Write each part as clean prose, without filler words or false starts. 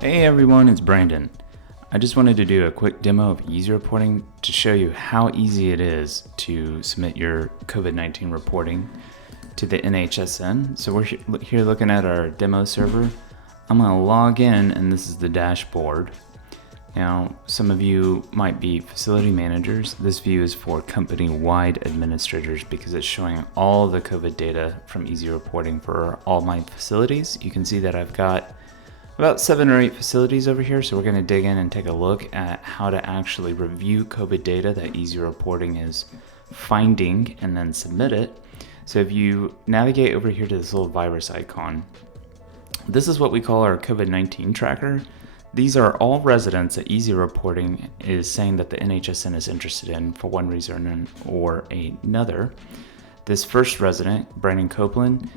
Hey everyone, it's Brandon. I just wanted to do a quick demo of Easy Reporting to show you how easy it is to submit your COVID-19 reporting to the NHSN. So we're here looking at our demo server. I'm going to log in and this is the dashboard. Now, some of you might be facility managers. This view is for company-wide administrators because it's showing all the COVID data from Easy Reporting for all my facilities. You can see that I've got about 7 or 8 facilities over here, so we're going to dig in and take a look at how to actually review COVID data that Easy Reporting is finding and then submit it. So if you navigate over here to this little virus icon, this is what we call our COVID-19 tracker. These are all residents that Easy Reporting is saying that the NHSN is interested in for one reason or another. This first resident, Brandon Copeland,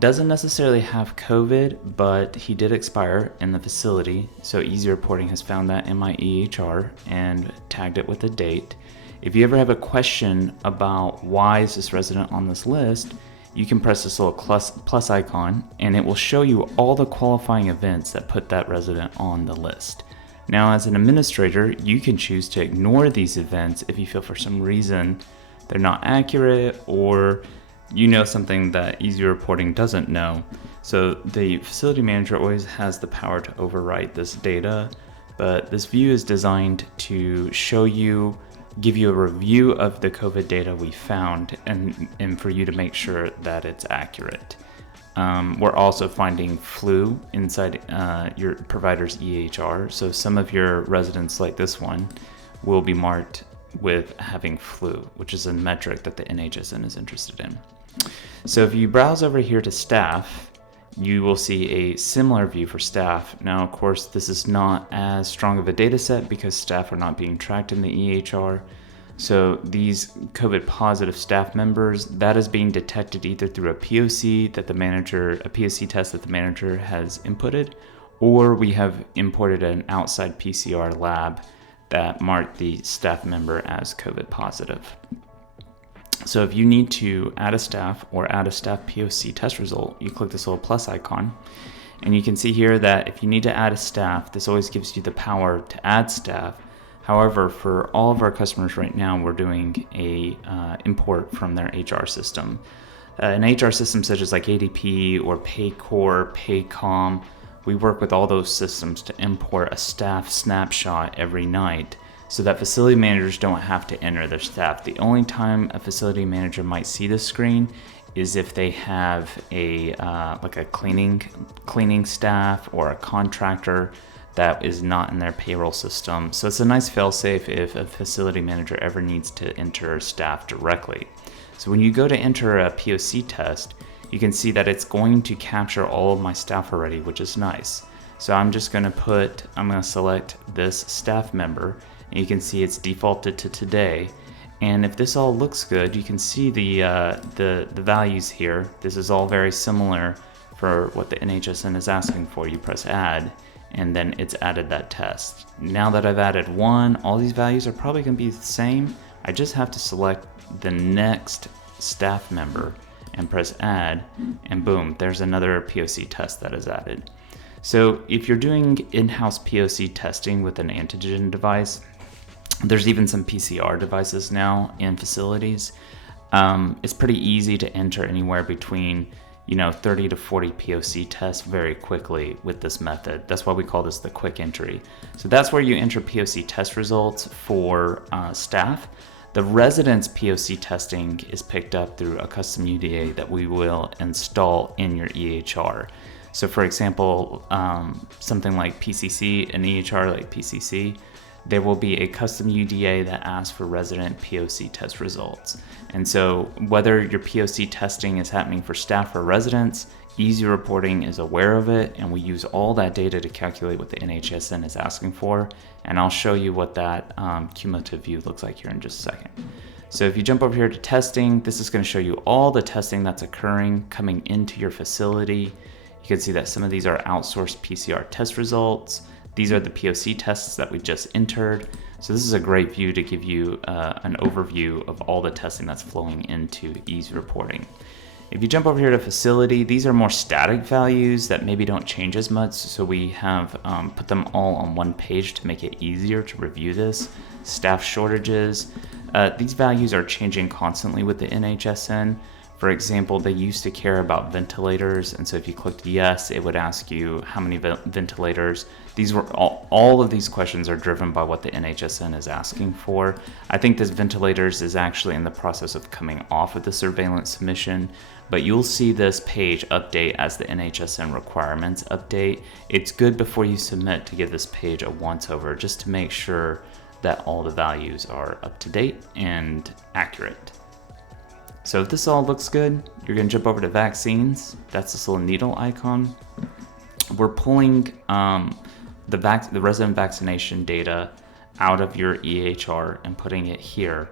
doesn't necessarily have COVID, but he did expire in the facility. So Easy Reporting has found that in my EHR and tagged it with a date. If you ever have a question about why is this resident on this list, you can press this little plus icon and it will show you all the qualifying events that put that resident on the list. Now, as an administrator, you can choose to ignore these events if you feel for some reason they're not accurate or you know something that Easy Reporting doesn't know. So the facility manager always has the power to overwrite this data, but this view is designed to show you, give you a review of the COVID data we found and for you to make sure that it's accurate. We're also finding flu inside your provider's EHR. So some of your residents like this one will be marked with having flu, which is a metric that the NHSN is interested in. So if you browse over here to staff, you will see a similar view for staff. Now, of course, this is not as strong of a data set because staff are not being tracked in the EHR. So these COVID positive staff members, that is being detected either through a POC test that the manager has inputted, or we have imported an outside PCR lab that marked the staff member as COVID positive. So if you need to add a staff or add a staff POC test result, you click this little plus icon, and you can see here that if you need to add a staff, this always gives you the power to add staff. However, for all of our customers right now, we're doing a import from their HR system. An HR system such as like ADP or Paycor, Paycom, we work with all those systems to import a staff snapshot every night so that facility managers don't have to enter their staff. The only time a facility manager might see this screen is if they have a like a cleaning staff or a contractor that is not in their payroll system. So it's a nice fail-safe if a facility manager ever needs to enter staff directly. So when you go to enter a POC test, you can see that it's going to capture all of my staff already, which is nice. So I'm going to select this staff member, and you can see it's defaulted to today. And if this all looks good, you can see the values here. This is all very similar for what the NHSN is asking for. You press add, and then it's added that test. Now that I've added one, all these values are probably going to be the same. I just have to select the next staff member and press add, and boom, there's another POC test that is added. So if you're doing in-house POC testing with an antigen device, there's even some PCR devices now in facilities. It's pretty easy to enter anywhere between 30 to 40 POC tests very quickly with this method. That's why we call this the quick entry. So that's where you enter POC test results for staff. The residents POC testing is picked up through a custom UDA that we will install in your EHR. So for example, something like PCC, an EHR like PCC, there will be a custom UDA that asks for resident POC test results. And so whether your POC testing is happening for staff or residents, Easy Reporting is aware of it, and we use all that data to calculate what the NHSN is asking for. And I'll show you what that cumulative view looks like here in just a second. So if you jump over here to testing, this is going to show you all the testing that's occurring coming into your facility. You can see that some of these are outsourced PCR test results. These are the POC tests that we just entered. So this is a great view to give you an overview of all the testing that's flowing into Easy Reporting. If you jump over here to facility, these are more static values that maybe don't change as much. So we have put them all on one page to make it easier to review this. Staff shortages. These values are changing constantly with the NHSN. For example, they used to care about ventilators, and so if you clicked yes, it would ask you how many ventilators. These were all of these questions are driven by what the NHSN is asking for. I think this ventilators is actually in the process of coming off of the surveillance submission, but you'll see this page update as the NHSN requirements update. It's good before you submit to give this page a once over just to make sure that all the values are up to date and accurate. So if this all looks good, you're going to jump over to vaccines. That's this little needle icon. We're pulling the resident vaccination data out of your EHR and putting it here.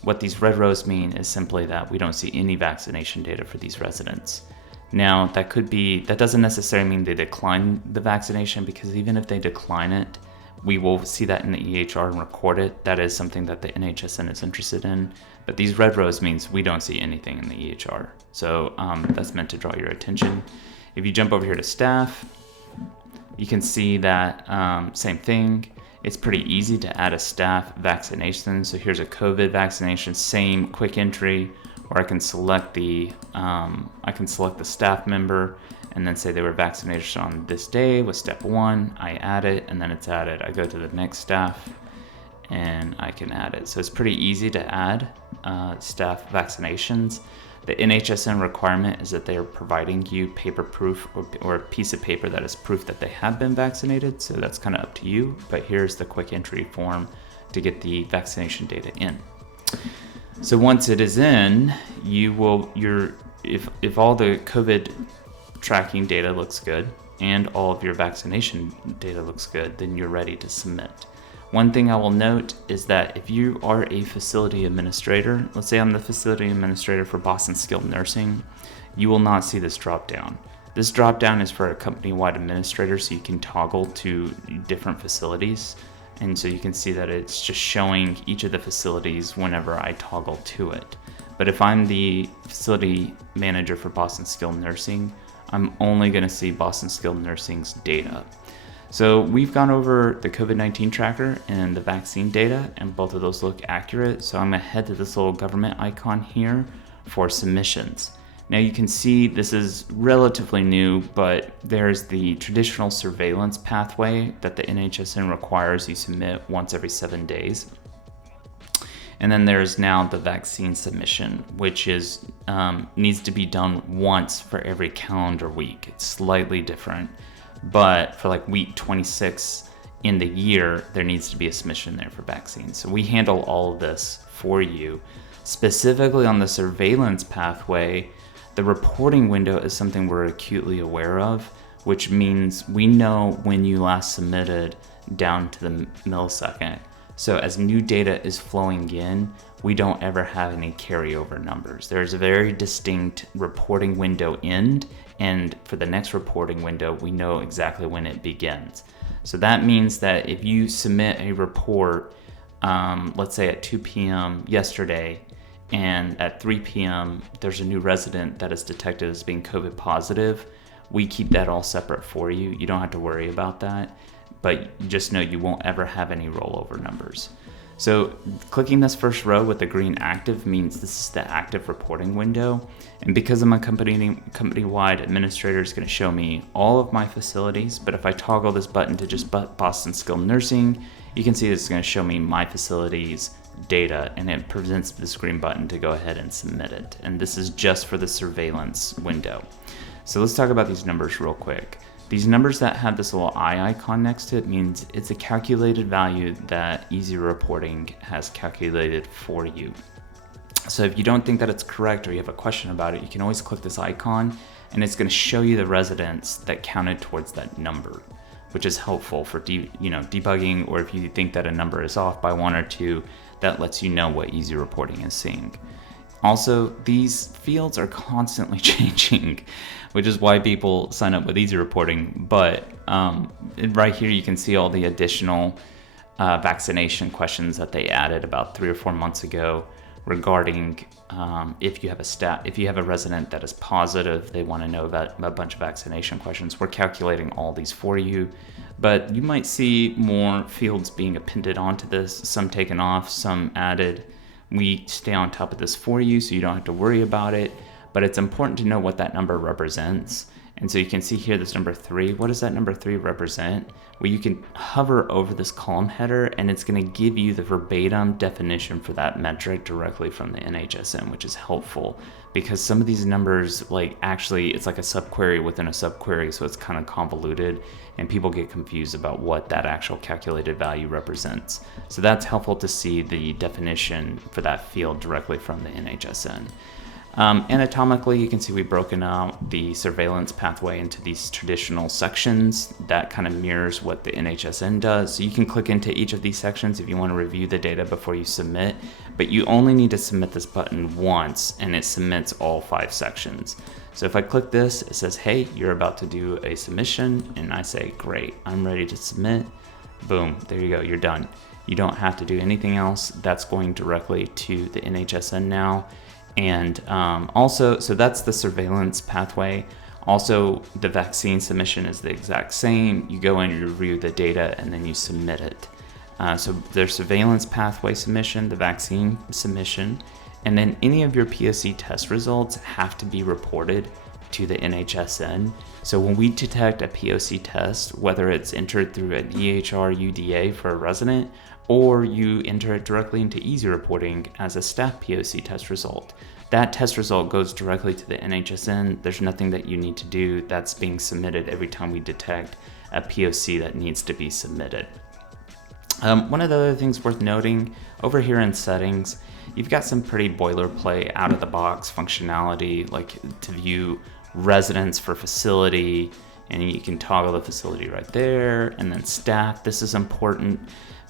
What these red rows mean is simply that we don't see any vaccination data for these residents. Now, that doesn't necessarily mean they decline the vaccination, because even if they decline it, we will see that in the EHR and record it. That is something that the NHSN is interested in. But these red rows means we don't see anything in the EHR. So that's meant to draw your attention. If you jump over here to staff, you can see that same thing. It's pretty easy to add a staff vaccination. So here's a COVID vaccination, same quick entry, or I can select the staff member and then say they were vaccinated on this day with step 1. I add it, and then it's added. I go to the next staff and I can add it. So it's pretty easy to add staff vaccinations. The NHSN requirement is that they are providing you paper proof or a piece of paper that is proof that they have been vaccinated. So that's kind of up to you, but here's the quick entry form to get the vaccination data in. So once it is in, if all the COVID tracking data looks good and all of your vaccination data looks good, then you're ready to submit. One thing I will note is that if you are a facility administrator, let's say I'm the facility administrator for Boston Skilled Nursing, you will not see this drop down. This drop down is for a company-wide administrator, so you can toggle to different facilities. And so you can see that it's just showing each of the facilities whenever I toggle to it. But if I'm the facility manager for Boston Skilled Nursing, I'm only going to see Boston Skilled Nursing's data. So we've gone over the COVID-19 tracker and the vaccine data, and both of those look accurate. So I'm going to head to this little government icon here for submissions. Now you can see this is relatively new, but there's the traditional surveillance pathway that the NHSN requires you submit once every 7 days. And then there's now the vaccine submission, which is needs to be done once for every calendar week. It's slightly different, but for like week 26 in the year, there needs to be a submission there for vaccines. So we handle all of this for you. Specifically on the surveillance pathway, the reporting window is something we're acutely aware of, which means we know when you last submitted down to the millisecond. So as new data is flowing in, we don't ever have any carryover numbers. There's a very distinct reporting window end, and for the next reporting window, we know exactly when it begins. So that means that if you submit a report, let's say at 2 p.m. yesterday, and at 3 p.m. there's a new resident that is detected as being COVID positive, we keep that all separate for you. You don't have to worry about that, but just know you won't ever have any rollover numbers. So clicking this first row with the green active means this is the active reporting window. And because I'm a company-wide administrator, it's going to show me all of my facilities. But if I toggle this button to just Boston Skilled Nursing, you can see it's going to show me my facilities data, and it presents this green button to go ahead and submit it. And this is just for the surveillance window. So let's talk about these numbers real quick. These numbers that have this little eye icon next to it means it's a calculated value that Easy Reporting has calculated for you. So if you don't think that it's correct or you have a question about it, you can always click this icon and it's going to show you the residents that counted towards that number, which is helpful for debugging, or if you think that a number is off by 1 or 2, that lets you know what Easy Reporting is seeing. Also, these fields are constantly changing, which is why people sign up with Easy Reporting. But right here, you can see all the additional vaccination questions that they added about 3 or 4 months ago regarding if you have a resident that is positive, they want to know about a bunch of vaccination questions. We're calculating all these for you, but you might see more fields being appended onto this, some taken off, some added. We stay on top of this for you so you don't have to worry about it, but it's important to know what that number represents. And so you can see here this number 3. What does that number 3 represent? Well, you can hover over this column header and it's going to give you the verbatim definition for that metric directly from the NHSN, which is helpful because some of these numbers, like actually it's like a subquery within a subquery, so it's kind of convoluted and people get confused about what that actual calculated value represents. So that's helpful to see the definition for that field directly from the NHSN. Anatomically, you can see we've broken out the surveillance pathway into these traditional sections. That kind of mirrors what the NHSN does. So you can click into each of these sections if you want to review the data before you submit, but you only need to submit this button once and it submits all 5 sections. So if I click this, it says, hey, you're about to do a submission, and I say, great, I'm ready to submit. Boom, there you go, you're done. You don't have to do anything else. That's going directly to the NHSN now. And also, so that's the surveillance pathway. Also, the vaccine submission is the exact same. You go in, you review the data, and then you submit it. So there's surveillance pathway submission, the vaccine submission, and then any of your POC test results have to be reported to the NHSN. So when we detect a POC test, whether it's entered through an EHR UDA for a resident, or you enter it directly into Easy Reporting as a staff POC test result, that test result goes directly to the NHSN. There's nothing that you need to do. That's being submitted every time we detect a POC that needs to be submitted. One of the other things worth noting, over here in settings, you've got some pretty boilerplate out of the box functionality, like to view residents for facility, and you can toggle the facility right there, and then staff. This is important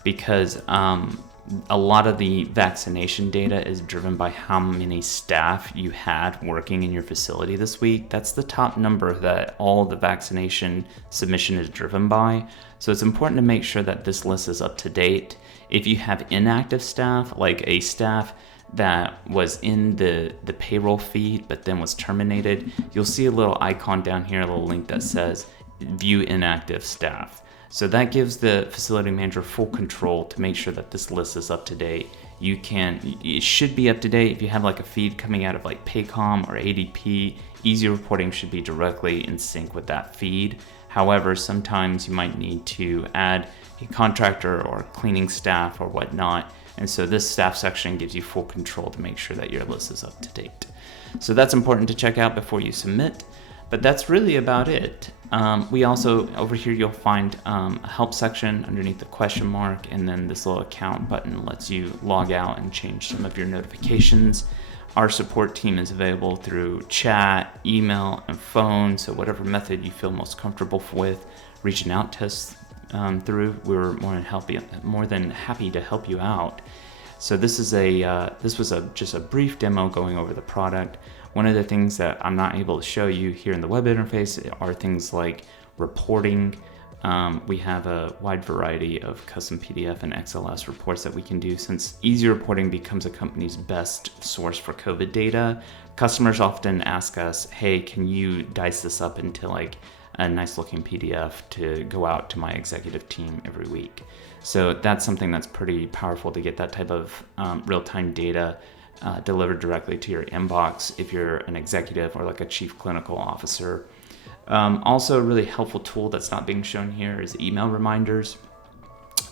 because a lot of the vaccination data is driven by how many staff you had working in your facility this week. That's the top number that all the vaccination submission is driven by. So it's important to make sure that this list is up to date. If you have inactive staff, like a staff that was in the payroll feed but then was terminated, you'll see a little icon down here, a little link that says view inactive staff. So that gives the facility manager full control to make sure that this list is up to date. It should be up to date. If you have like a feed coming out of like Paycom or ADP, Easy Reporting should be directly in sync with that feed. However, sometimes you might need to add a contractor or cleaning staff or whatnot. And so this staff section gives you full control to make sure that your list is up to date. So that's important to check out before you submit. But that's really about it. We also, over here, you'll find a help section underneath the question mark, and then this little account button lets you log out and change some of your notifications. Our support team is available through chat, email, and phone, so whatever method you feel most comfortable with reaching out to us through, we're more than happy to help you out. So this was just a brief demo going over the product. One of the things that I'm not able to show you here in the web interface are things like reporting. We have a wide variety of custom PDF and XLS reports that we can do. Since Easy Reporting becomes a company's best source for COVID data, customers often ask us, hey, can you dice this up into like a nice looking PDF to go out to my executive team every week? So that's something that's pretty powerful to get that type of real-time data delivered directly to your inbox if you're an executive or like a chief clinical officer. Also, a really helpful tool that's not being shown here is email reminders.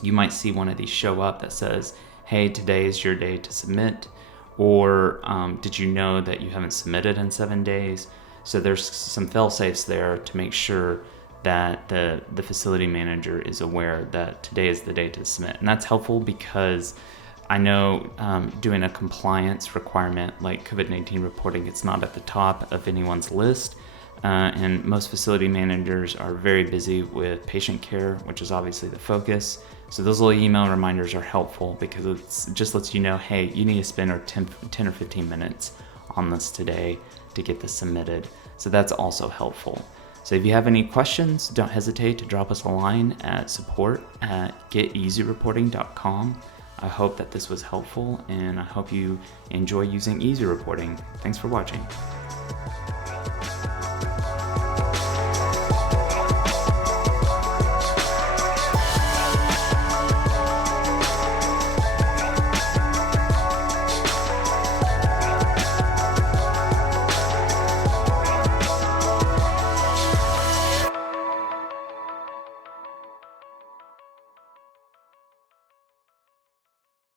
You might see one of these show up that says, hey, today is your day to submit, or did you know that you haven't submitted in 7 days? So there's some fail-safes there to make sure that the facility manager is aware that today is the day to submit. And that's helpful because I know doing a compliance requirement like COVID-19 reporting, it's not at the top of anyone's list. And most facility managers are very busy with patient care, which is obviously the focus. So those little email reminders are helpful because it just lets you know, hey, you need to spend 10 or 15 minutes on this today to get this submitted. So that's also helpful. So if you have any questions, don't hesitate to drop us a line at support@geteasyreporting.com. I hope that this was helpful, and I hope you enjoy using Easy Reporting. Thanks for watching.